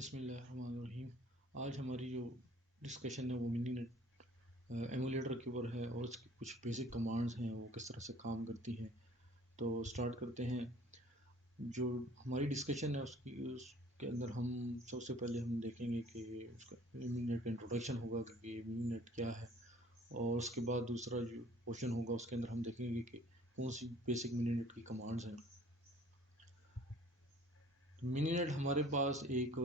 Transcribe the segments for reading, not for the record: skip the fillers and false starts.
बिस्मिल्लाहिर्रहमानिर्रहीम। आज हमारी जो डिस्कशन है वो मिनी नेट एमुलेटर के ऊपर है और इसकी कुछ बेसिक कमांड्स हैं वो किस तरह से काम करती हैं। तो स्टार्ट करते हैं। जो हमारी डिस्कशन है उसके अंदर हम सबसे पहले हम देखेंगे कि उसका मिनी नेट का इंट्रोडक्शन होगा कि मिनी नेट क्या है, और उसके बाद दूसरा जो क्वेश्चन होगा उसके अंदर हम देखेंगे कि कौन सी बेसिक मिनी नेट की कमांड्स हैं। मिनी नेट हमारे पास एक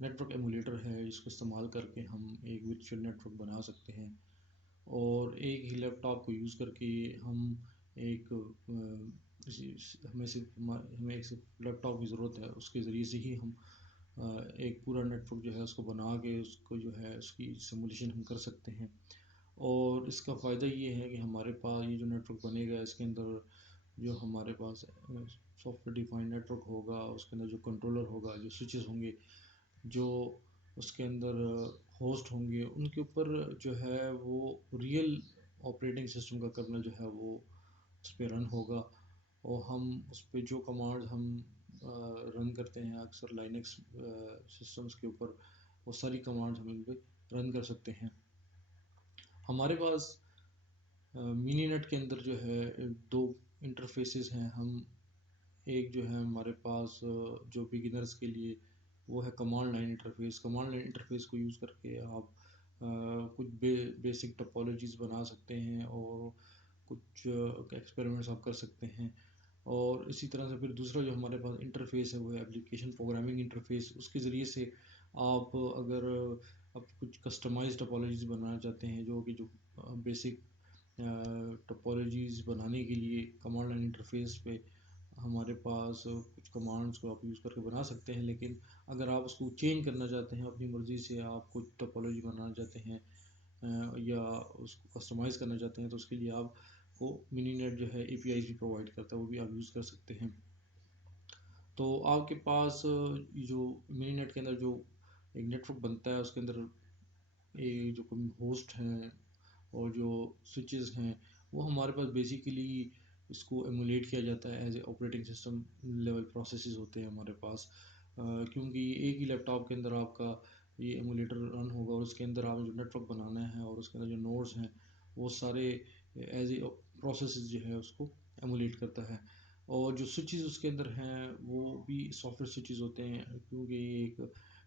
नेटवर्क एमुलेटर है जिसको इस्तेमाल करके हम एक वर्चुअल नेटवर्क बना सकते हैं, और एक ही लैपटॉप को यूज़ करके हम एक हमें एक सिर्फ लैपटॉप की ज़रूरत है, उसके ज़रिए से ही हम एक पूरा नेटवर्क जो है उसको बना के उसको जो है उसकी सिमुलेशन हम कर सकते हैं। और इसका फ़ायदा ये है कि हमारे पास ये जो नेटवर्क बनेगा इसके अंदर जो हमारे पास सॉफ्टवेयर डिफाइंड नेटवर्क होगा, उसके अंदर जो कंट्रोलर होगा, जो स्विचेस होंगे, जो उसके अंदर होस्ट होंगे, उनके ऊपर जो है वो रियल ऑपरेटिंग सिस्टम का कर्नल जो है वो उस पर रन होगा, और हम उस पर जो कमांड हम रन करते हैं अक्सर लाइनक्स सिस्टम्स के ऊपर, वो सारी कमांड्स हम इन पर रन कर सकते हैं। हमारे पास मिनी नेट के अंदर जो है दो इंटरफेसेस हैं। हम एक जो है हमारे पास जो बिगिनर्स के लिए वो है command line interface. Command line interface को यूज़ करके आप कुछ बेसिक टोपोलॉजीज़ बना सकते हैं और कुछ एक्सपेरिमेंट्स आप कर सकते हैं। और इसी तरह से फिर दूसरा जो हमारे पास इंटरफेस है वो है एप्लीकेशन प्रोग्रामिंग इंटरफेस। उसके ज़रिए से आप अगर आप कुछ कस्टमाइज टोपोलॉजीज़ बनाना चाहते हैं, जो बेसिक टोपोलॉजीज़ बनाने के लिए कमांड लाइन इंटरफेस पे हमारे पास कुछ कमांड्स को आप यूज़ करके बना सकते हैं। लेकिन अगर आप उसको चेंज करना चाहते हैं अपनी मर्ज़ी से, आप कुछ टोपोलॉजी बनाना चाहते हैं या उसको कस्टमाइज़ करना चाहते हैं, तो उसके लिए आपको मिनी नेट जो है APIs भी प्रोवाइड करता है, वो भी आप यूज़ कर सकते हैं। तो आपके पास जो मिनी नेट के अंदर जो एक नेटवर्क बनता है उसके अंदर ये जो होस्ट हैं और जो स्विचेस हैं वो हमारे पास बेसिकली इसको एमुलेट किया जाता है as a operating system level processes होते हैं हमारे पास, क्योंकि एक ही लैपटॉप के अंदर आपका ये एमुलेटर रन होगा और उसके अंदर आप जो नेटवर्क बनाना है और उसके अंदर जो नोड्स हैं वो सारे एज ए प्रोसेसेस जो है उसको एमुलेट करता है। और जो स्विचेस उसके अंदर हैं वो भी सॉफ्टवेयर स्विचेस होते हैं, क्योंकि ये एक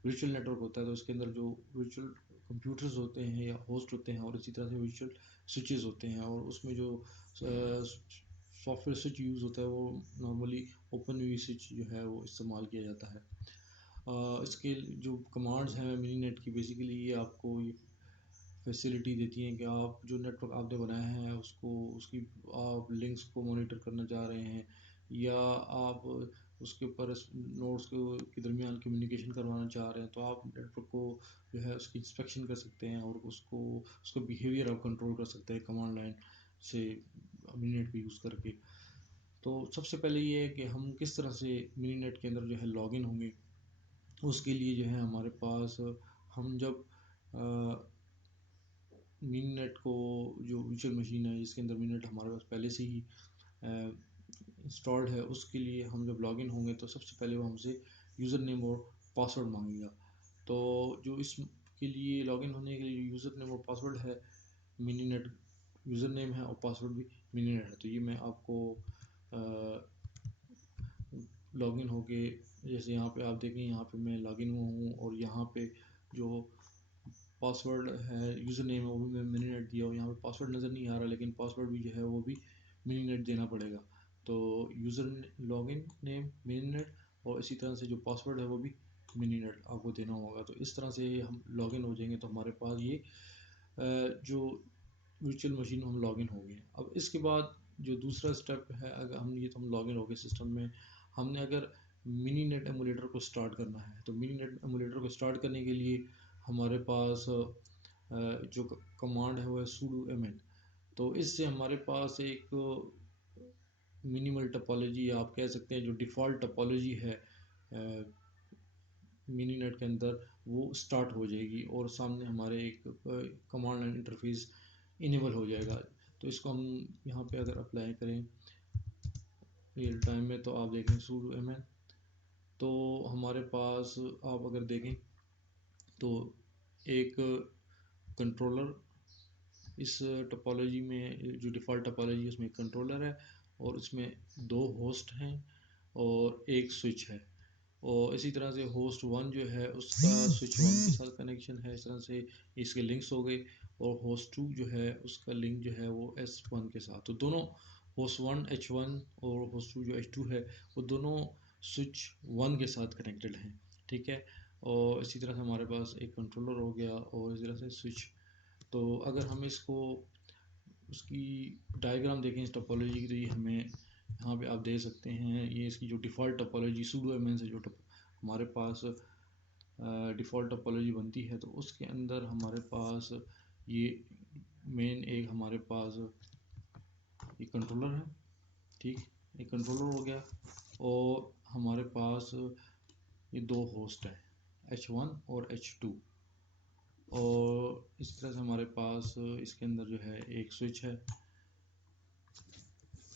वर्चुअल नेटवर्क होता है तो उसके अंदर जो वर्चुअल कंप्यूटर्स होते हैं या होस्ट होते हैं और इसी तरह से वर्चुअल स्विचेस होते हैं, और उसमें जो सॉफ्टवेयर स्विच यूज़ होता है वो नॉर्मली ओपन वी स्विच जो है वो इस्तेमाल किया जाता है। इसके जो कमांड्स हैं मिनी नेट की, बेसिकली ये आपको ये फैसिलिटी देती हैं कि आप जो नेटवर्क आपने बनाया है उसको उसकी आप लिंक्स को मॉनिटर करना चाह रहे हैं, या आप उसके ऊपर नोड्स के दरमियान कम्युनिकेशन करवाना चाह रहे हैं, तो आप नेटवर्क को जो है उसकी इंस्पेक्शन कर सकते हैं और उसका बिहेवियर आप कंट्रोल कर सकते हैं कमांड लाइन से मिनी नेट को यूज़ करके। तो सबसे पहले ये है कि हम किस तरह से मिनी नेट के अंदर जो है लॉगिन होंगे। उसके लिए जो है हमारे पास हम जब मिनी नेट को जो वर्चुअल मशीन है जिसके अंदर मिनी नेट हमारे पास पहले से ही इंस्टॉल्ड है, उसके लिए हम जब लॉगिन होंगे तो सबसे पहले वो हमसे यूज़र नेम और पासवर्ड मांगेगा। तो जो इसके लिए लॉगिन होने के लिए यूज़र नेम और पासवर्ड है मिनी नेट, यूज़र नेम है और पासवर्ड भी मिनी नेट है। तो ये मैं आपको लॉगिन होके, जैसे यहाँ पे आप देखें यहाँ पे मैं लॉगिन हुआ हूँ और यहाँ पे जो पासवर्ड है यूज़र नेम है वो भी मैं मिनी नेट दिया हूँ। यहाँ पे पासवर्ड नज़र नहीं आ रहा लेकिन पासवर्ड भी जो है वो भी मिनी नेट देना पड़ेगा। तो user login name mini net और इसी तरह से जो पासवर्ड है वो भी मिनी नेट आपको देना होगा। तो इस तरह से हम लॉगिन हो जाएंगे तो हमारे पास ये जो वर्चुअल मशीन में हम लॉगिन हो गए। अब इसके बाद जो दूसरा स्टेप है, अगर हम ये तो हम लॉगिन हो गए सिस्टम में, हमने अगर मिनी नेट एमुलेटर को स्टार्ट करना है तो मिनी नेट एमुलेटर को स्टार्ट करने के लिए हमारे पास जो कमांड है वो है sudo mn। तो इससे हमारे पास एक मिनिमल टोपोलॉजी आप कह सकते हैं, जो डिफ़ॉल्ट टोपोलॉजी है मिनी नेट के अंदर वो स्टार्ट हो जाएगी और सामने हमारे एक कमांड लाइन इंटरफेस इनेबल हो जाएगा। तो इसको हम यहाँ पे अगर अप्लाई करें रियल टाइम में तो आप देखें sudo mn, तो हमारे पास आप अगर देखें तो एक कंट्रोलर, इस टोपोलॉजी में जो डिफ़ॉल्ट टोपोलॉजी है उसमें एक कंट्रोलर है और उसमें 2 होस्ट हैं और एक स्विच है। और इसी तरह से होस्ट 1 जो है उसका स्विच 1 के साथ कनेक्शन है, इस तरह से इसके लिंक्स हो गए। और होस्ट 2 जो है उसका लिंक जो है वो S1 के साथ। तो दोनों होस्ट 1 H1 और होस्ट 2 जो H2 है वो दोनों स्विच 1 के साथ कनेक्टेड हैं, ठीक है। और इसी तरह से हमारे पास एक कंट्रोलर हो गया और इसी तरह से स्विच। तो अगर हम इसको उसकी डायग्राम देखें इस टोपोलॉजी की, तो ये हमें यहाँ पे आप देख सकते हैं, ये इसकी जो डिफ़ॉल्ट टोपोलॉजी सूडो एमएन से जो हमारे पास डिफ़ॉल्ट टोपोलॉजी बनती है, तो उसके अंदर हमारे पास ये मेन एक हमारे पास ये कंट्रोलर है, ठीक, एक कंट्रोलर हो गया और हमारे पास ये 2 होस्ट हैं H1 और H2। और इस तरह से हमारे पास इसके अंदर जो है एक स्विच है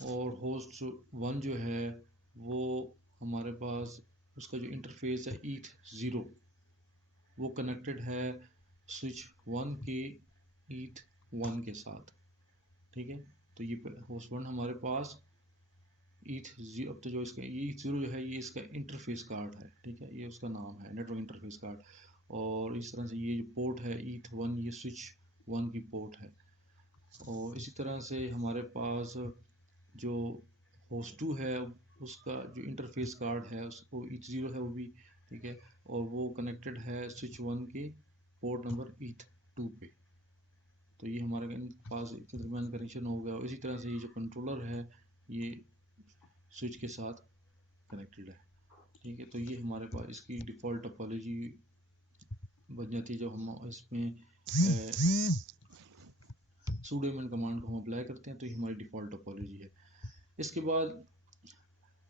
और होस्ट 1 जो है वो हमारे पास उसका जो इंटरफेस है ETH0 वो कनेक्टेड है स्विच 1 के ETH1 के साथ, ठीक है। तो ये होस्ट 1 हमारे पास ETH0, अब तो जो इसका ETH0 जो है ये इसका इंटरफेस कार्ड है, ठीक है, ये उसका नाम है नेटवर्क इंटरफेस कार्ड। और इस तरह से ये जो पोर्ट है ETH1 ये स्विच 1 की पोर्ट है। और इसी तरह से हमारे पास जो होस्ट 2 है उसका जो इंटरफेस कार्ड है उसको ETH0 है वो भी, ठीक है, और वो कनेक्टेड है स्विच 1 के पोर्ट नंबर ETH2 पे। तो ये हमारे पास इसके दरमियान कनेक्शन हो गया। इसी तरह से ये जो कंट्रोलर है ये स्विच के साथ कनेक्टेड है, ठीक है। तो ये हमारे पास इसकी डिफ़ॉल्ट टोपोलॉजी बन जाती है। जब हम इसमें sudomen कमांड को हम अप्लाई करते हैं तो ये हमारी डिफ़ॉल्ट टोपोलॉजी है। इसके बाद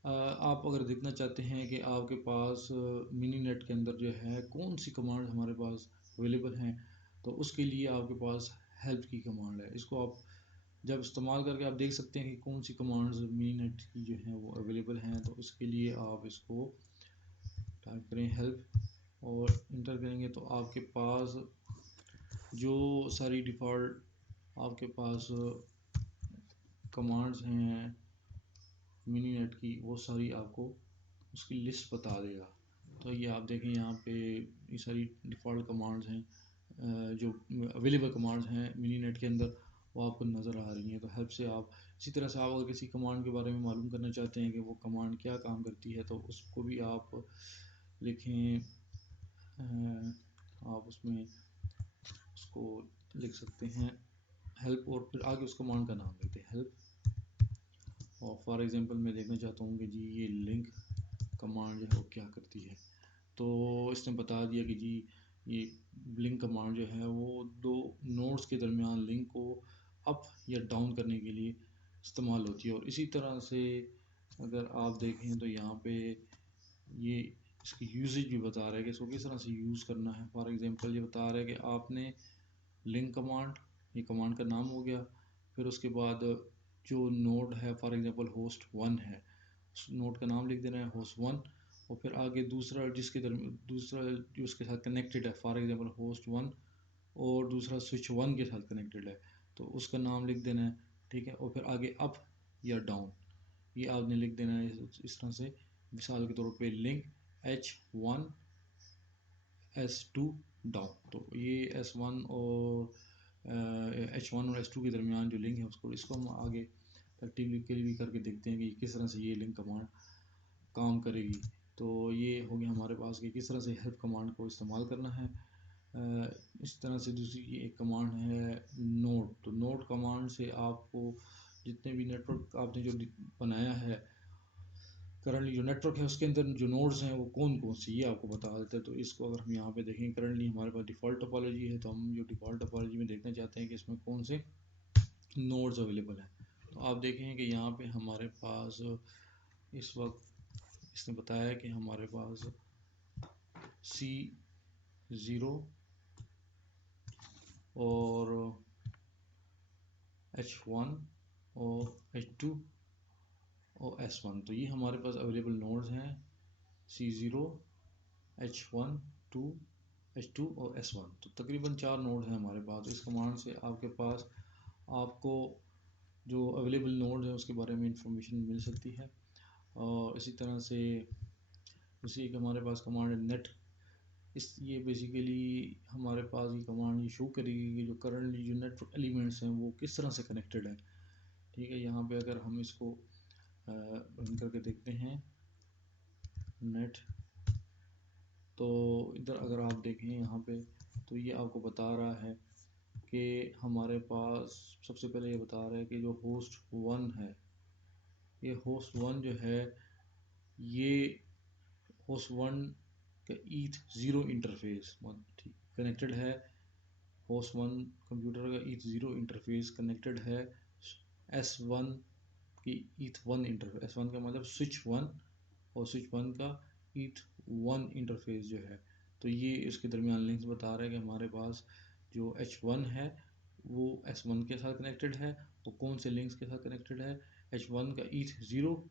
आप अगर देखना चाहते हैं कि आपके पास मिनी नेट के अंदर जो है कौन सी कमांड हमारे पास अवेलेबल हैं, तो उसके लिए आपके पास हेल्प की कमांड है। इसको आप जब इस्तेमाल करके आप देख सकते हैं कि कौन सी कमांड्स मिनी नेट की जो है वो अवेलेबल हैं। तो उसके लिए आप इसको टाइप करें हेल्प और इंटर करेंगे तो आपके पास जो सारी डिफ़ॉल्ट आपके पास कमांड्स हैं मिनी नेट की वो सारी आपको उसकी लिस्ट बता देगा। तो ये आप देखें यहाँ पे ये सारी डिफ़ॉल्ट कमांड्स हैं जो अवेलेबल कमांड्स हैं मिनी नेट के अंदर वो आपको नज़र आ रही हैं। तो हेल्प से आप इसी तरह से आप अगर किसी कमांड के बारे में मालूम करना चाहते हैं कि वो कमांड क्या काम करती है तो उसको भी आप लिखें, आप उसमें उसको लिख सकते हैं हेल्प और फिर आगे उस कमांड का नाम लिखते हैं हेल्प। और फॉर एग्जांपल मैं देखना चाहता हूँ कि जी ये लिंक कमांड जो है वो क्या करती है। तो इसने बता दिया कि जी ये लिंक कमांड जो है वो 2 नोड्स के दरमियान लिंक को अप या डाउन करने के लिए इस्तेमाल होती है। और इसी तरह से अगर आप देखें तो यहाँ पे ये इसकी यूजेज भी बता रहा है कि इसको किस तरह से यूज़ करना है। फॉर एग्जांपल ये बता रहा है कि आपने लिंक कमांड, ये कमांड का नाम हो गया, फिर उसके बाद जो नोड है फॉर एग्जांपल होस्ट 1 है उस नोड का नाम लिख देना है होस्ट 1। और फिर आगे दूसरा जिसके दूसरा जो उसके साथ कनेक्टेड है फॉर एग्जांपल होस्ट 1 और दूसरा स्विच 1 के साथ कनेक्टेड है तो उसका नाम लिख देना है, ठीक है। और फिर आगे अप या डाउन ये आपने लिख देना है इस तरह से। मिसाल के तौर पे लिंक H1 S2 डाउन। तो ये S1 और H1 और S2 के दरमियान जो लिंक है उसको इसको हम आगे प्रैक्टिकली भी करके देखते हैं कि किस तरह से ये लिंक कमांड काम करेगी। तो ये हो गया हमारे पास कि किस तरह से हेल्प कमांड को इस्तेमाल करना है। इस तरह से दूसरी एक कमांड है नोड। तो नोड कमांड से आपको जितने भी नेटवर्क आपने जो बनाया है करंटली जो नेटवर्क है उसके अंदर जो नोड्स हैं वो कौन कौन से ये आपको बता देता है। तो इसको अगर हम यहाँ पे देखें करंटली हमारे पास डिफ़ॉल्ट टोपोलॉजी है तो हम जो डिफ़ॉल्ट टोपोलॉजी में देखना चाहते हैं कि इसमें कौन से नोड्स अवेलेबल हैं। तो आप देखें कि यहाँ पे हमारे पास इस वक्त इसने बताया कि हमारे पास C0 और H1 और H2 और S1 तो ये हमारे पास अवेलेबल नोड्स हैं C0, H1, 2, H2 और S1। तो तकरीबन 4 नोड हैं हमारे पास। इस कमांड से आपके पास आपको जो अवेलेबल नोड हैं उसके बारे में इंफॉर्मेशन मिल सकती है। और इसी तरह से जैसे एक हमारे पास कमांड है नेट, ये बेसिकली हमारे पास ये कमांड ये शो करेगी कि जो करंटली जो नेटवर्क एलिमेंट्स हैं वो किस तरह से कनेक्टेड है। ठीक है, यहाँ पे अगर हम इसको रन करके देखते हैं नेट, तो इधर अगर आप देखें यहाँ पे तो ये आपको बता रहा है कि हमारे पास सबसे पहले ये बता रहा है कि जो होस्ट 1 है, ये होस्ट 1 जो है ये होस्ट 1 का ईथ 0 इंटरफेस कनेक्टेड है। होस्ट 1 कंप्यूटर का ईथ 0 इंटरफेस कनेक्टेड है S1 की ईथ 1 इंटरफेस। S1 का मतलब स्विच 1 और स्विच 1 का ईथ 1 इंटरफेस जो है, तो ये इसके दरमियान लिंक्स बता रहा है कि हमारे पास जो H1 है वो S1 के साथ कनेक्टेड है। वो कौन से लिंक्स के साथ कनेक्टेड है? H1 का ईथ 0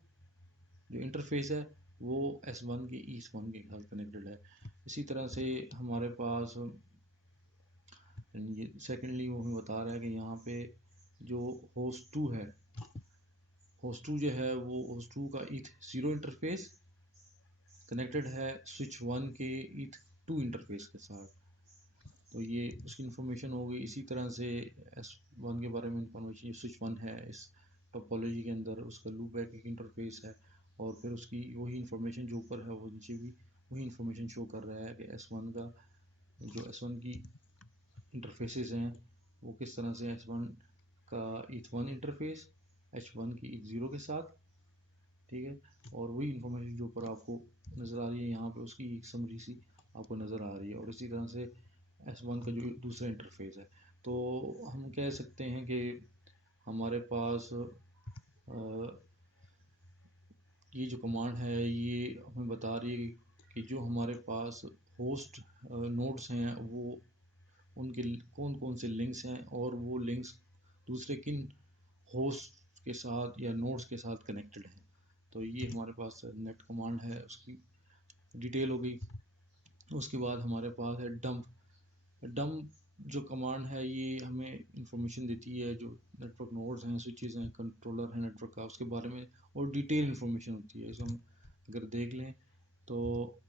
जो इंटरफेस है वो S1 के ईथ 1 के साथ कनेक्टेड है। इसी तरह से हमारे पास ये सेकेंडली वो हमें बता रहा है कि यहाँ पे जो होस्ट 2 है, होस्ट 2 जो है वो होस्ट 2 का ईथ 0 इंटरफेस कनेक्टेड है स्विच 1 के ईथ 2 इंटरफेस के साथ। तो ये उसकी इंफॉर्मेशन हो गई। इसी तरह से S1 के बारे में इंफॉर्मेशन, स्विच 1 है इस टोपोलॉजी के अंदर, उसका लूप बैक एक इंटरफेस है और फिर उसकी वही इंफॉर्मेशन जो ऊपर है वो नीचे भी वही इंफॉर्मेशन शो कर रहा है कि S1 का जो S1 की इंटरफेसेस हैं वो किस तरह से S1 का ईथ 1 इंटरफेस H1 की ईथ 0 के साथ, ठीक है, और वही इंफॉर्मेशन जो ऊपर आपको नज़र आ रही है यहाँ पे उसकी एक समरी सी आपको नज़र आ रही है। और इसी तरह से S1 का जो दूसरा इंटरफेस है, तो हम कह सकते हैं कि हमारे पास ये जो कमांड है ये हमें बता रही है कि जो हमारे पास होस्ट नोड्स हैं वो उनके कौन कौन से लिंक्स हैं और वो लिंक्स दूसरे किन होस्ट के साथ या नोड्स के साथ कनेक्टेड हैं। तो ये हमारे पास नेट कमांड है, उसकी डिटेल हो गई। उसके बाद हमारे पास है डंप। डंप जो कमांड है ये हमें इंफॉर्मेशन देती है जो नेटवर्क नोड्स हैं, स्विचेस हैं, कंट्रोलर है नेटवर्क का, उसके बारे में और डिटेल इंफॉर्मेशन होती है। इसको हम अगर देख लें तो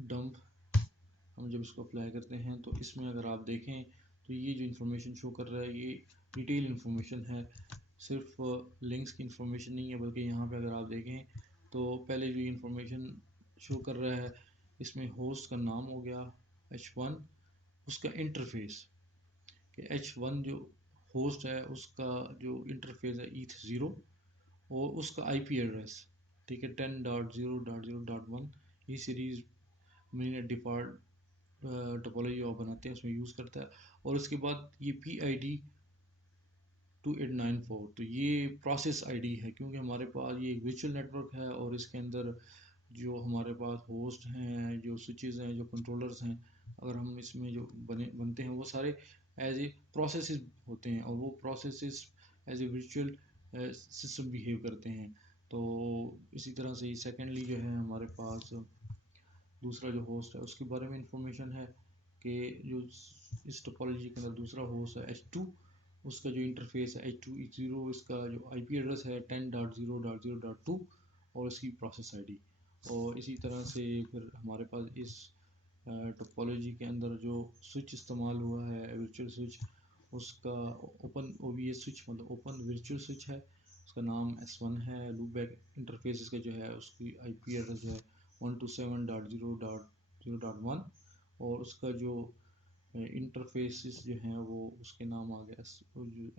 डंप हम जब इसको अप्लाई करते हैं तो इसमें अगर आप देखें तो ये जो इन्फॉर्मेशन शो कर रहा है ये डिटेल इन्फॉर्मेशन है, सिर्फ लिंक्स की इन्फॉर्मेशन नहीं है, बल्कि यहाँ पे अगर आप देखें तो पहले जो इन्फॉर्मेशन शो कर रहा है इसमें होस्ट का नाम हो गया H1, उसका इंटरफेस कि H1 जो होस्ट है उसका जो इंटरफेस है ईथ 0 और उसका IP एड्रेस, ठीक है, 10.0.0.1 ये सीरीज मैंने डिफ़ॉल्ट टोपोलॉजी आप बनाते हैं उसमें यूज़ करता है। और उसके बाद ये PID 2894, तो ये प्रोसेस आईडी है क्योंकि हमारे पास ये एक वर्चुअल नेटवर्क है और इसके अंदर जो हमारे पास होस्ट हैं, जो स्विचेस हैं, जो कंट्रोलर्स हैं, अगर हम इसमें जो बनते हैं वो सारे एज ए प्रोसेसेस होते हैं और वो processes as a virtual system behave करते हैं। तो इसी तरह से सेकेंडली जो है हमारे पास दूसरा जो होस्ट है उसके बारे में इंफॉर्मेशन है कि जो इस टोपोलॉजी के अंदर दूसरा होस्ट है H2, उसका जो इंटरफेस है H2E0, इसका जो IP एड्रेस है 10.0.0.2 और इसकी प्रोसेस आईडी। और इसी तरह से फिर हमारे पास इस टोपोलॉजी के अंदर जो स्विच इस्तेमाल हुआ है वर्चुअल स्विच, उसका ओपन OVS स्विच मतलब ओपन वर्चुअल स्विच है, उसका नाम S1 है। लूप बैक इंटरफेस इसका जो है उसकी IP एड्रेस जो है 127.0.0.1 और उसका जो इंटरफेसेस जो हैं वो उसके नाम आ गया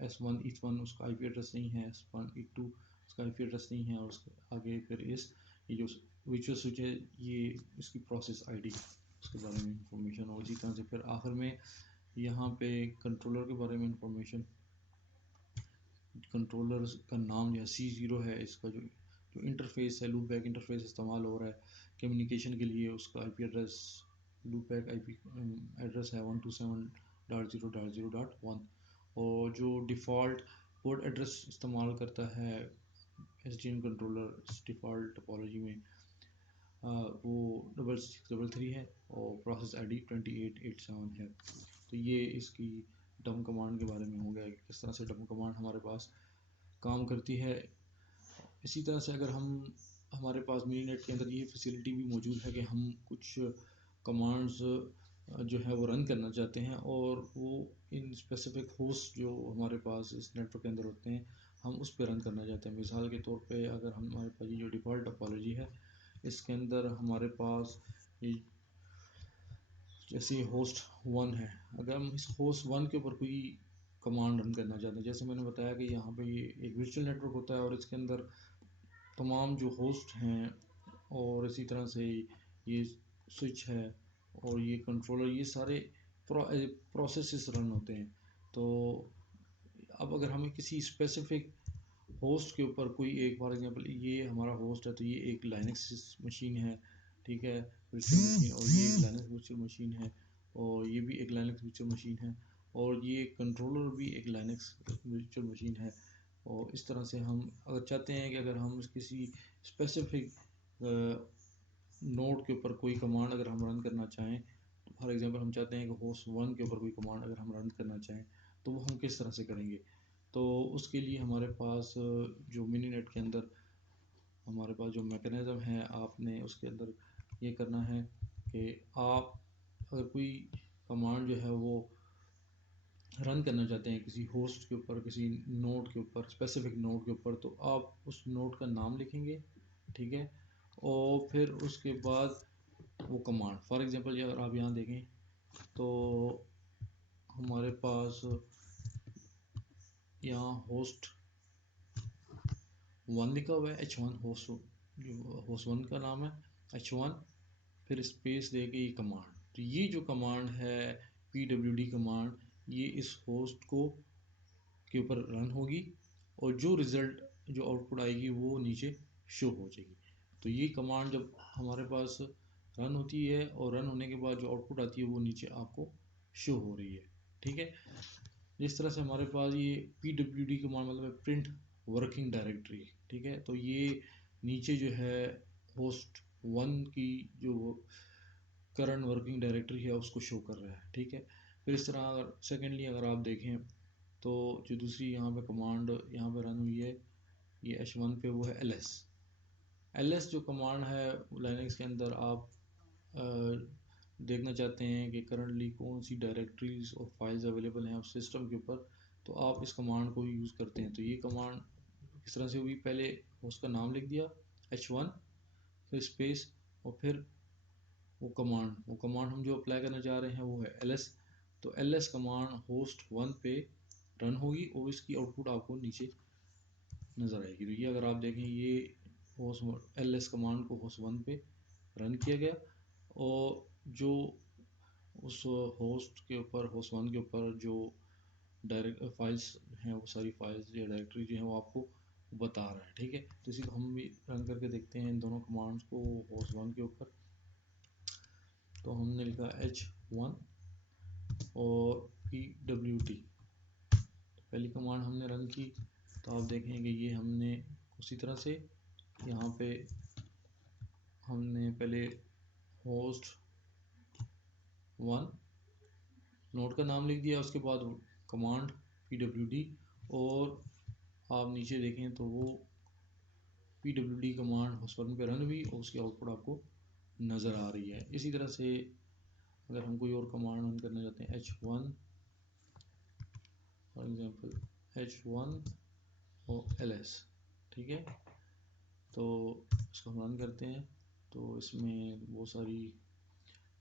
S1 E1, उसका IP एड्रेस नहीं है, S1 E2 उसका IP एड्रेस नहीं है, और उसके आगे फिर ये जो वर्चुअल स्विच है ये इसकी प्रोसेस आईडी, उसके बारे में इंफॉर्मेशन। और इसी तरह से फिर आखिर में यहाँ पे कंट्रोलर के बारे में इंफॉर्मेशन, कंट्रोलर का नाम जो है C0 है, इसका जो इंटरफेस है लूप बैक इंटरफेस इस्तेमाल हो रहा है कम्युनिकेशन के लिए, उसका IP address loop back IP address है 127.0.0.1। और जो डिफ़ॉल्ट पोर्ट एड्रेस इस्तेमाल करता है SDN कंट्रोलर इस डिफ़ॉल्ट टोपोलॉजी में वो 6633 है और प्रोसेस आईडी 2887 है। तो ये इसकी डम कमांड के बारे में हो गया कि किस तरह से डम कमांड हमारे पास काम करती है। इसी तरह से अगर हम हमारे पास मिनीनेट के अंदर ये फैसिलिटी भी मौजूद है कि हम कुछ कमांड्स जो है वो रन करना चाहते हैं और वो इन स्पेसिफिक होस्ट जो हमारे पास इस नेटवर्क के अंदर होते हैं हम उस पर रन करना चाहते हैं। मिसाल के तौर पे अगर हमारे पास ये जो डिफ़ॉल्ट टोपोलॉजी है इसके अंदर हमारे पास ये जैसे होस्ट 1 है, अगर हम इस होस्ट 1 के ऊपर कोई कमांड रन करना चाहते हैं, जैसे मैंने बताया कि यहाँ पे ये एक वर्चुअल नेटवर्क होता है और इसके अंदर तमाम जो होस्ट हैं और इसी तरह से ये स्विच है और ये कंट्रोलर, ये सारे प्रोसेसेस रन होते हैं। तो अब अगर हमें किसी स्पेसिफिक होस्ट के ऊपर कोई एक, फॉर एग्जांपल ये हमारा होस्ट है तो ये एक लाइनक्स मशीन है, ठीक है, वर्चुअल मशीन, और ये एक लाइनक्स वर्चुअल मशीन है और ये भी एक लाइनक्स वर्चुअल मशीन है और ये कंट्रोलर भी एक लाइनक्स वर्चुअल मशीन है। और इस तरह से हम अगर चाहते हैं कि अगर हम किसी स्पेसिफिक नोड के ऊपर कोई कमांड अगर हम रन करना चाहें, फॉर एग्जांपल हम चाहते हैं कि होस्ट 1 के ऊपर कोई कमांड अगर हम रन करना चाहें तो वो हम किस तरह से करेंगे। तो उसके लिए हमारे पास जो मिनी नेट के अंदर हमारे पास जो मैकेनिज़्म है, आपने उसके अंदर ये करना है कि आप अगर कोई कमांड जो है वो रन करना चाहते हैं किसी होस्ट के ऊपर, किसी नोड के ऊपर, स्पेसिफिक नोड के ऊपर, तो आप उस नोड का नाम लिखेंगे, ठीक है, और फिर उसके बाद वो कमांड, फॉर एग्जांपल अगर आप यहाँ देखें तो हमारे पास यहाँ होस्ट 1 लिखा हुआ है, H1 होस्ट 1 का नाम है H1, फिर स्पेस दे के ये कमांड। तो ये जो कमांड है pwd कमांड, ये इस होस्ट को के ऊपर रन होगी और जो रिज़ल्ट, जो आउटपुट आएगी वो नीचे शो हो जाएगी। तो ये कमांड जब हमारे पास रन होती है और रन होने के बाद जो आउटपुट आती है वो नीचे आपको शो हो रही है, ठीक है। जिस तरह से हमारे पास ये pwd कमांड मतलब है प्रिंट वर्किंग डायरेक्टरी, ठीक है, तो ये नीचे जो है होस्ट 1 की जो करंट वर्किंग डायरेक्टरी है उसको शो कर रहा है, ठीक है। फिर इस तरह अगर सेकेंडली अगर आप देखें तो जो दूसरी यहाँ पे कमांड यहाँ पे रन हुई है ये H1 पे, वो है ls जो कमांड है लाइनक्स के अंदर। आप देखना चाहते हैं कि करंटली कौन सी डायरेक्टरीज और फाइल्स अवेलेबल हैं उस सिस्टम के ऊपर, तो आप इस कमांड को यूज़ करते हैं। तो ये कमांड किस तरह से हुई, पहले उसका नाम लिख दिया H1, फिर स्पेस, और फिर वो कमांड हम जो अप्लाई करना चाह रहे हैं वो है ls। तो ls कमांड होस्ट 1 पे रन होगी और इसकी आउटपुट आपको नीचे नज़र आएगी। तो ये अगर आप देखें ये होस्ट ls कमांड को होस्ट 1 पे रन किया गया और जो उस होस्ट के ऊपर, होस्ट 1 के ऊपर जो डायरेक्ट फाइल्स हैं, वो सारी फाइल्स या डायरेक्टरी जो है वो आपको बता रहा है, ठीक है। तो इसी को हम भी रन करके देखते हैं इन दोनों कमांड्स को होस्ट 1 के ऊपर। तो हमने लिखा H1 और pwd, पहली कमांड हमने रन की तो आप देखेंगे ये हमने उसी तरह से यहाँ पे हमने पहले होस्ट 1 नोड का नाम लिख दिया, उसके बाद कमांड pwd, और आप नीचे देखें तो वो pwd कमांड होस्ट 1 पे रन हुई और उसकी आउटपुट आपको नज़र आ रही है। इसी तरह से अगर हम कोई और कमांड रन करना चाहते हैं H1 फॉर एग्जांपल H1 और ls, ठीक है, तो इसको हम रन करते हैं तो इसमें बहुत सारी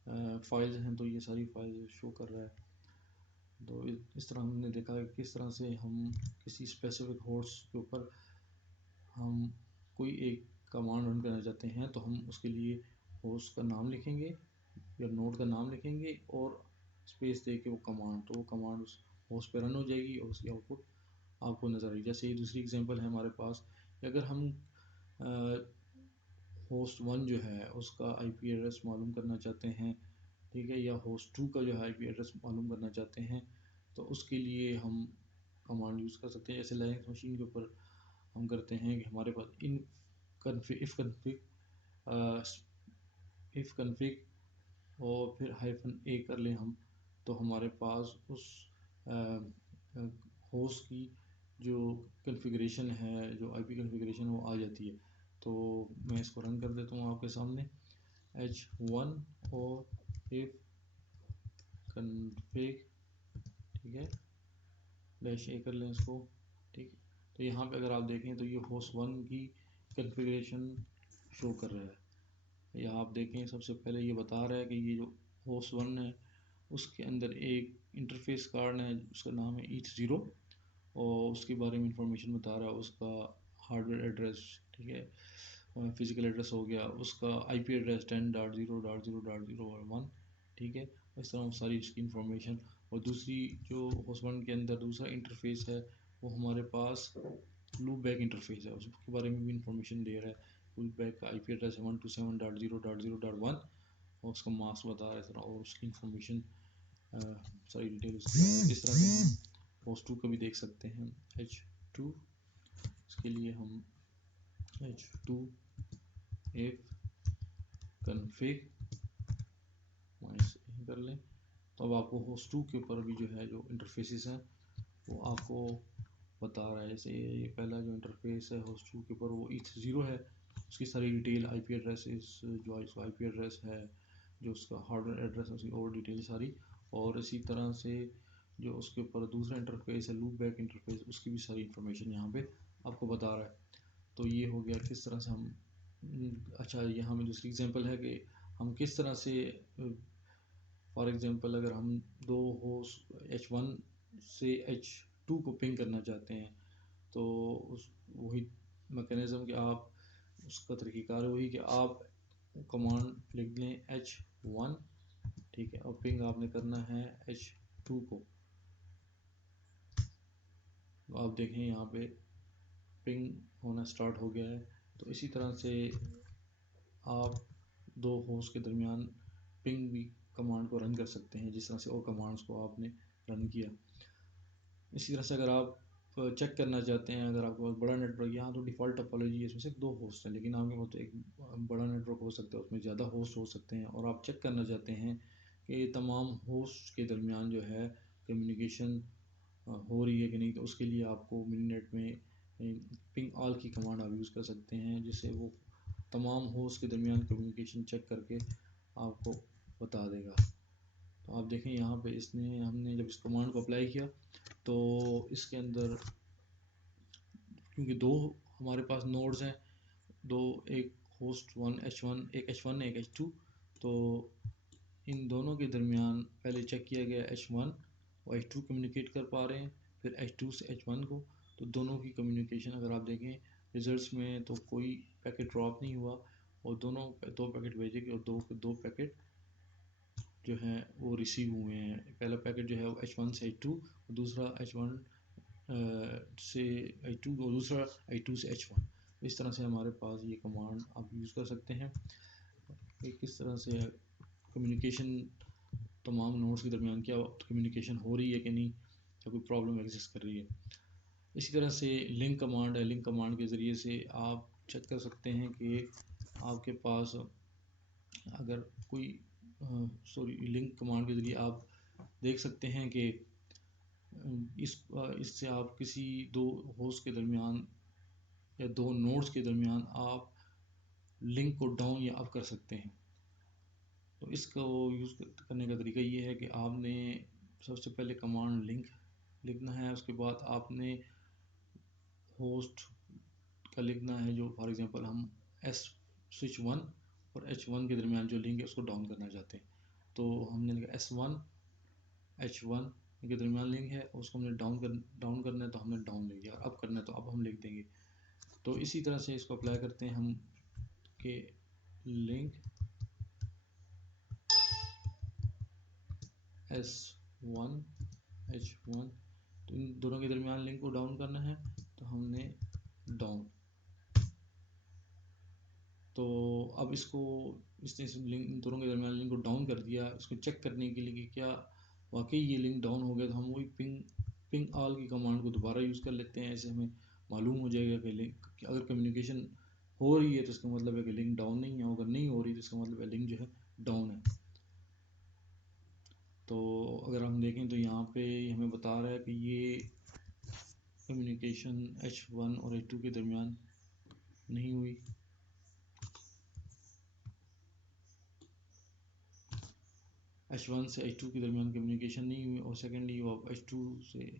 फाइल्स हैं, तो ये सारी फाइल्स शो कर रहा है। तो इस तरह हमने देखा कि किस तरह से हम किसी स्पेसिफिक होस्ट के ऊपर हम कोई एक कमांड रन करना चाहते हैं तो हम उसके लिए होस्ट का नाम लिखेंगे या नोड का नाम लिखेंगे और स्पेस दे के वो कमांड, तो वो कमांड उस होस्ट पे रन हो जाएगी और उसकी आउटपुट आपको नज़र आएगी। जैसे ये दूसरी एग्जांपल है हमारे पास, अगर हम होस्ट 1 जो है उसका IP एड्रेस मालूम करना चाहते हैं, ठीक है, या होस्ट 2 का जो है IP एड्रेस मालूम करना चाहते हैं, तो उसके लिए हम कमांड यूज़ कर सकते हैं। जैसे लाइनक्स मशीन के ऊपर हम करते हैं कि हमारे पास in config if config if config और फिर -a कर लें हम, तो हमारे पास उस होस्ट की जो कॉन्फ़िगरेशन है, जो आईपी कॉन्फ़िगरेशन वो आ जाती है। तो मैं इसको रन कर देता हूँ आपके सामने, h1 और इफ़ कन्फिग, ठीक है, -a कर लें इसको, ठीक है। तो यहाँ पे अगर आप देखें तो ये होस्ट 1 की कॉन्फ़िगरेशन शो कर रहा है। यहाँ आप देखें सबसे पहले ये बता रहा है कि ये जो होस्ट 1 है उसके अंदर एक इंटरफेस कार्ड है, उसका नाम है ETH0, और उसके बारे में इंफॉर्मेशन बता रहा है, उसका हार्डवेयर एड्रेस, ठीक है, फिजिकल एड्रेस हो गया, उसका आईपी एड्रेस 10.0.0.0.1, ठीक है। इस तरह सारी उसकी इंफॉर्मेशन। और दूसरी जो होस्ट 1 के अंदर दूसरा इंटरफेस है वो हमारे पास लूप बैक इंटरफेस है, उसके बारे में भी इंफॉर्मेशन दे रहा है। लूप बैक का आईपी एड्रेस है 127.0.0.1 और उसका मास्क बता रहा है इस तरह, और उसकी इंफॉर्मेशन सारी डिटेल उसकी है। इस तरह से हम होस्ट 2 का भी देख सकते हैं, h2। इसके लिए हम h2 if config कर लें, तो अब आपको होस्ट 2 के ऊपर भी जो है जो इंटरफेसेस हैं वो आपको बता रहा है। जैसे ये पहला जो इंटरफेस है होस्ट 2 के ऊपर वो ETH0 है, उसकी सारी डिटेल, आईपी एड्रेसेस, जो इसका आईपी एड्रेस है, जो उसका हार्डवेयर एड्रेस है, उसकी और डिटेल सारी। और इसी तरह से जो उसके ऊपर दूसरा इंटरफेस है लूप बैक इंटरफेस, उसकी भी सारी इंफॉर्मेशन यहाँ पे आपको बता रहा है। तो ये हो गया किस तरह से हम अच्छा, यहाँ में दूसरी एग्जांपल है कि हम किस तरह से, फॉर एग्जांपल अगर हम दो होस्ट h1 से h2 को पिंग करना चाहते हैं, तो उस वही मैकेनिज़्म कि आप उसका तरीक़ाकार वही कि आप कमांड लिख लें h1, ठीक है, और पिंग आपने करना है h2 को। तो आप देखें यहाँ पे पिंग होना स्टार्ट हो गया है। तो इसी तरह से आप दो होस्ट के दरमियान पिंग भी कमांड को रन कर सकते हैं, जिस तरह से और कमांड्स को आपने रन किया। इसी तरह से अगर आप चेक करना चाहते हैं, अगर आपके पास बड़ा नेटवर्क, यहाँ तो डिफ़ॉल्ट टोपोलॉजी है इसमें सिर्फ दो होस्ट हैं, लेकिन आपके पास तो एक बड़ा नेटवर्क हो सकता है, उसमें ज़्यादा होस्ट हो सकते हैं, और आप चेक करना चाहते हैं कि तमाम होस्ट के दरमियान जो है कम्युनिकेशन हो रही है कि नहीं, तो उसके लिए आपको मिनीनेट में पिंग ऑल की कमांड आप यूज़ कर सकते हैं, जिससे वो तमाम होस्ट के दरमियान कम्युनिकेशन चेक करके आपको बता देगा। तो आप देखें यहाँ पे हमने जब इस कमांड को अप्लाई किया तो इसके अंदर, क्योंकि दो हमारे पास नोड्स हैं, दो, एक होस्ट 1 h1, एक h1 एक h2, तो इन दोनों के दरमियान पहले चेक किया गया h1 और h2 कम्युनिकेट कर पा रहे हैं, फिर h2 से h1 को। तो दोनों की कम्युनिकेशन अगर आप देखें रिजल्ट्स में तो कोई पैकेट ड्रॉप नहीं हुआ, और दोनों दो पैकेट भेजे गए और दो पैकेट जो हैं वो रिसीव हुए हैं। पहला पैकेट जो है वो h1 से h2, और दूसरा h1 से h2 और दूसरा h2 से h1। इस तरह से हमारे पास ये कमांड आप यूज़ कर सकते हैं कि किस तरह से कम्युनिकेशन तमाम नोड्स के दरमियान क्या कम्युनिकेशन हो रही है कि नहीं, या कोई प्रॉब्लम एग्जिस्ट कर रही है। इसी तरह से लिंक कमांड है, लिंक कमांड के ज़रिए से आप चेक कर सकते हैं कि आपके पास अगर कोई लिंक कमांड के ज़रिए आप देख सकते हैं कि इससे आप किसी दो होस्ट के दरमियान या दो नोड्स के दरमियान आप लिंक को डाउन या अप कर सकते हैं। तो इसको यूज़ करने का तरीका ये है कि आपने सबसे पहले कमांड लिंक लिखना है, उसके बाद आपने होस्ट का लिखना है, जो फॉर एग्जांपल हम स्विच 1 और h1 के दरमियान जो लिंक है उसको डाउन करना चाहते हैं, तो हमने लिखा s1 h1 के दरमियान लिंक है, उसको हमने डाउन करना है तो हमने डाउन लिख दिया, और अप करना है तो अब हम लिख देंगे। तो इसी तरह से इसको अप्लाई करते हैं हम कि लिंक s1 h1, तो इन दोनों के दरमियान लिंक को डाउन करना है तो हमने डाउन। तो अब इसने लिंक दोनों के दरमियान लिंक को डाउन कर दिया। इसको चेक करने के लिए कि क्या वाकई ये लिंक डाउन हो गया, तो हम वही पिंग ऑल की कमांड को दोबारा यूज़ कर लेते हैं। ऐसे हमें मालूम हो जाएगा कि लिंक अगर कम्युनिकेशन हो रही है तो इसका मतलब है कि लिंक डाउन नहीं है, अगर नहीं हो रही तो इसका मतलब है लिंक जो है डाउन है। तो अगर हम देखें तो यहाँ पे हमें बता रहा है कि ये कम्युनिकेशन H1 और H2 के दरमियान नहीं हुई। H1 से H2 के दरमियान कम्युनिकेशन नहीं हुई, और सेकेंडली वो H2 से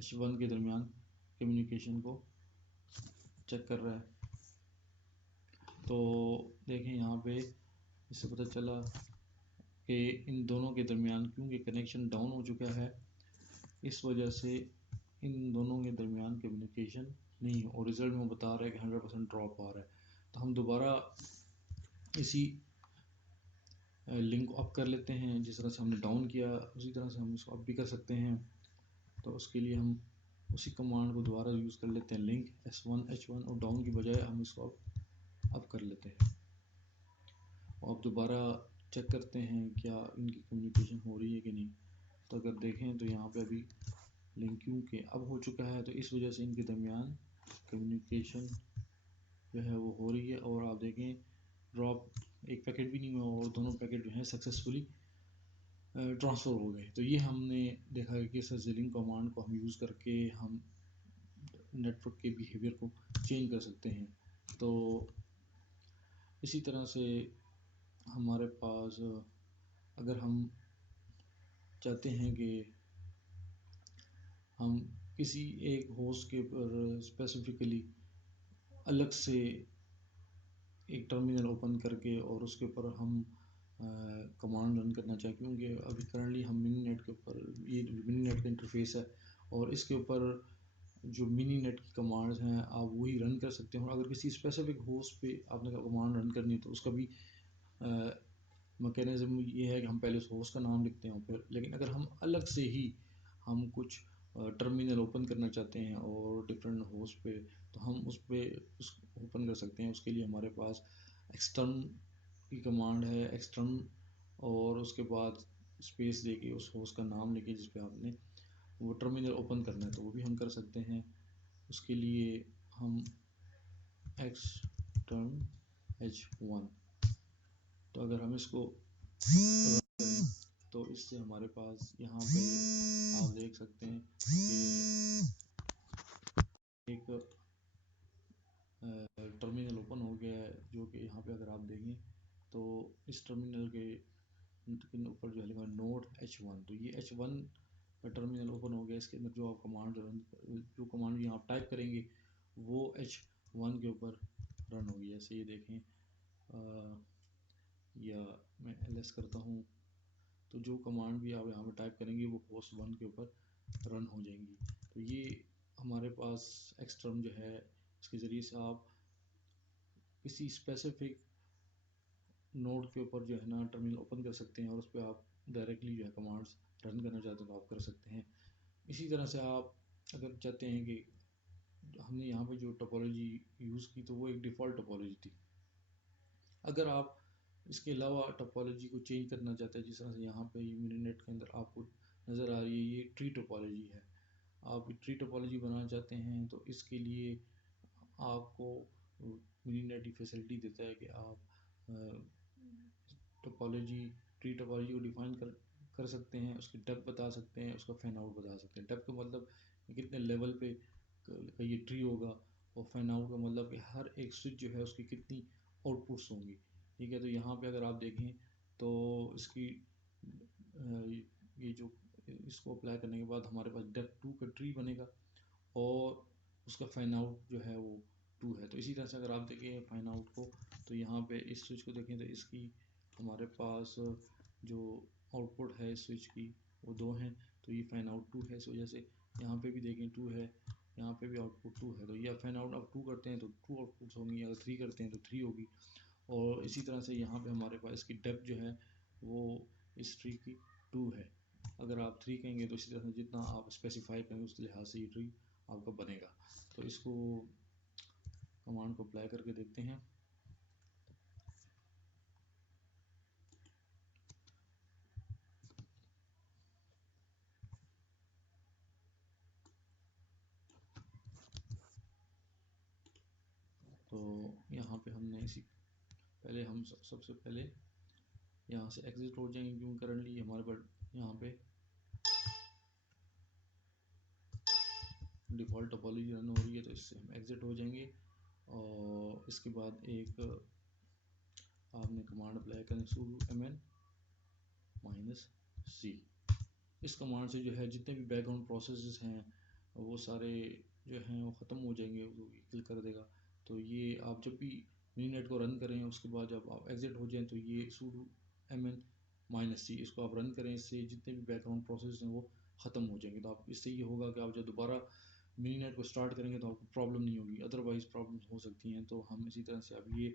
H1 के दरमियान कम्युनिकेशन को चेक कर रहा है। तो देखें यहाँ पे इससे पता चला कि इन दोनों के दरमियान क्योंकि कनेक्शन डाउन हो चुका है, इस वजह से इन दोनों के दरमियान कम्युनिकेशन नहीं है, और रिज़ल्ट में बता रहा है कि 100% ड्रॉप आ रहा है। तो हम दोबारा इसी लिंक को अप कर लेते हैं, जिस तरह से हमने डाउन किया उसी तरह से हम इसको अप भी कर सकते हैं। तो उसके लिए हम उसी कमांड को दोबारा यूज़ कर लेते हैं, लिंक S1 H1, और डाउन की बजाय हम इसको अप कर लेते हैं। और अब दोबारा चेक करते हैं क्या इनकी कम्युनिकेशन हो रही है कि नहीं। तो अगर देखें तो यहाँ पे अभी लिंक क्योंकि अब हो चुका है, तो इस वजह से इनके दरमियान कम्युनिकेशन जो है वो हो रही है। और आप देखें ड्रॉप एक पैकेट भी नहीं हुआ, और दोनों पैकेट जो है सक्सेसफुली ट्रांसफ़र हो गए। तो ये हमने देखा है कि लिंक कमांड को हम यूज़ करके हम नेटवर्क के बिहेवियर को चेंज कर सकते हैं। तो इसी तरह से हमारे पास अगर हम चाहते हैं कि हम किसी एक होस्ट के ऊपर स्पेसिफिकली अलग से एक टर्मिनल ओपन करके और उसके ऊपर हम कमांड रन करना चाहें, क्योंकि अभी करंटली हम मिनी नेट के ऊपर, ये मिनी नेट का इंटरफेस है और इसके ऊपर जो मिनी नेट की कमांड्स हैं आप वही रन कर सकते हैं। और अगर किसी स्पेसिफिक होस्ट पे आपने कमांड रन करनी है तो उसका भी मैकेनिज्म ये है कि हम पहले उस होस्ट का नाम लिखते हैं फिर, लेकिन अगर हम अलग से ही हम कुछ टर्मिनल ओपन करना चाहते हैं और डिफरेंट होस्ट पे, तो हम उस पर उस ओपन कर सकते हैं। उसके लिए हमारे पास एक्सटर्न की कमांड है, एक्सटर्न, और उसके बाद स्पेस देके उस होस्ट का नाम लेके जिस पे आपने वो टर्मिनल ओपन करना है तो वो भी हम कर सकते हैं। उसके लिए हम एक्सटर्न H1, तो अगर हम इसको रन करें तो इससे हमारे पास यहाँ पे आप देख सकते हैं कि एक टर्मिनल ओपन हो गया है, जो कि यहाँ पे अगर आप देखें तो इस टर्मिनल के ऊपर जो है लिखा नोड H1, तो ये H1 का टर्मिनल ओपन हो गया। इसके अंदर जो आप कमांड भी आप टाइप करेंगे वो H1 के ऊपर रन होगी। जैसे ये देखें या मैं ls करता हूँ, तो जो कमांड भी आप यहाँ पे टाइप करेंगे वो होस्ट 1 के ऊपर रन हो जाएंगी। तो ये हमारे पास एक्सटर्न जो है, इसके ज़रिए से आप किसी स्पेसिफिक नोड के ऊपर जो है ना टर्मिनल ओपन कर सकते हैं और उस पर आप डायरेक्टली जो है कमांड्स रन करना चाहते हैं तो आप कर सकते हैं। इसी तरह से आप अगर चाहते हैं कि हमने यहाँ पे जो टोपोलॉजी यूज़ की तो वो एक डिफ़ॉल्ट टोपोलॉजी थी, अगर आप इसके अलावा टोपोलॉजी को चेंज करना चाहते हैं, जिस तरह से यहाँ पे मिनीनेट के अंदर आपको नज़र आ रही है ये ट्री टोपोलॉजी है, आप ट्री टोपोलॉजी बनाना चाहते हैं तो इसके लिए आपको मिनीनेट की फैसिलिटी देता है कि आप टोपोलॉजी ट्री टोपोलॉजी को डिफाइन कर सकते हैं, उसकी डेप्थ बता सकते हैं, उसका फैन आउट बता सकते हैं। डेप्थ का मतलब कितने लेवल पे का ये ट्री होगा, और फैन आउट का मतलब कि हर एक स्विच जो है उसकी कितनी आउटपुट्स होंगी। ठीक है, तो यहाँ पे अगर आप देखें तो इसकी ये जो इसको अप्लाई करने के बाद हमारे पास डेप्थ 2 का ट्री बनेगा और उसका फैन आउट जो है वो 2 है। तो इसी तरह से अगर आप देखें फैन आउट को, तो यहाँ पे इस स्विच को देखें तो इसकी हमारे पास जो आउटपुट है इस स्विच की वो 2 हैं, तो ये फैन आउट 2 है। इस वजह से यहाँ पे भी देखें 2 है, यहाँ पे भी आउटपुट 2 है। तो ये फैन आउट अब 2 करते हैं तो 2 आउटपुट्स होंगी, अगर 3 करते हैं तो 3 होगी। और इसी तरह से यहाँ पे हमारे पास इसकी डेप्थ जो है वो इस ट्री की 2 है। अगर आप 3 कहेंगे तो इसी तरह से जितना आप स्पेसिफाई करेंगे उस लिहाज से ये ट्री आपका बनेगा। तो इसको कमांड को अप्लाई करके देखते हैं। तो तो यहाँ पे हमने इसी पहले हम सबसे पहले यहाँ से एग्जिट हो जाएंगे, क्योंकि करंटली हमारे पास यहाँ पे डिफ़ॉल्ट टोपोलॉजी रन हो रही है, तो इससे हम एग्जिट हो जाएंगे। और इसके बाद एक आपने कमांड अप्लाई करें sudo mn -c। इस कमांड से जो है जितने भी बैकग्राउंड प्रोसेसेस हैं वो सारे जो हैं वो ख़त्म हो जाएंगे, वो किल कर देगा। तो ये आप जब भी मिनीनेट को रन करें उसके बाद जब आप एग्जिट हो जाएं तो ये sudo mn -c इसको आप रन करें, इससे जितने भी बैकग्राउंड प्रोसेस हैं वो ख़त्म हो जाएंगे। तो आप इससे ये होगा कि आप जब दोबारा मिनीनेट को स्टार्ट करेंगे तो आपको प्रॉब्लम नहीं होगी, अदरवाइज़ प्रॉब्लम हो सकती हैं। तो हम इसी तरह से अब ये